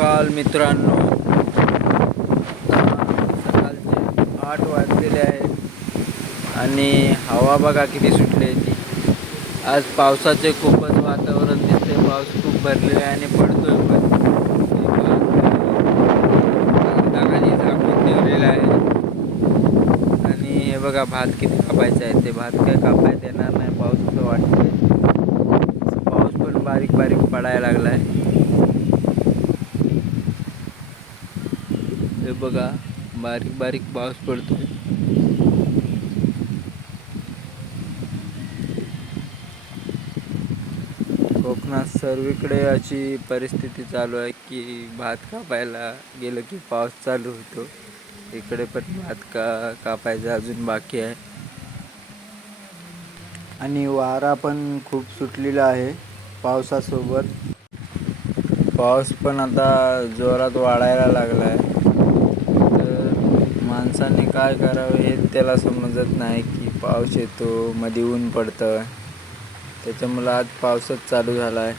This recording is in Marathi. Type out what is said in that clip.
सकाळ मित्रांनो, सकाळचे 8 वाजलेले आहेत आणि हवा बघा किती सुटली ती. आज पावसाचे खूपच वातावरण दिसते. पाऊस खूप भरलेला आहे आणि पडतोय पण. ढगाने झाकून ठेवलेला आहे आणि हे बघा भात किती कापायचं आहे. ते भात काय कापायला येणार नाही, पाऊस असं वाटतंय. पाऊस पण बारीक बारीक पडायला लागलाय. हे बघा बारीक बारीक पाऊस पडतोय. कोकणात सर्वीकडे अशी परिस्थिती चालू आहे की भात कापायला गेलं की पाऊस चालू होतो. इकडे पण भात कापायचं अजून बाकी आहे आणि वारा पण खूप सुटलेला आहे पावसासोबत. पाऊस पण आता जोरात वाढायला लागला आहे. तर माणसाने काय करावे हे त्याला समजत नाही की पाऊस येतो मध्ये ऊन पडतं. त्याच्यामुळं आज पावसच चालू झाला आहे.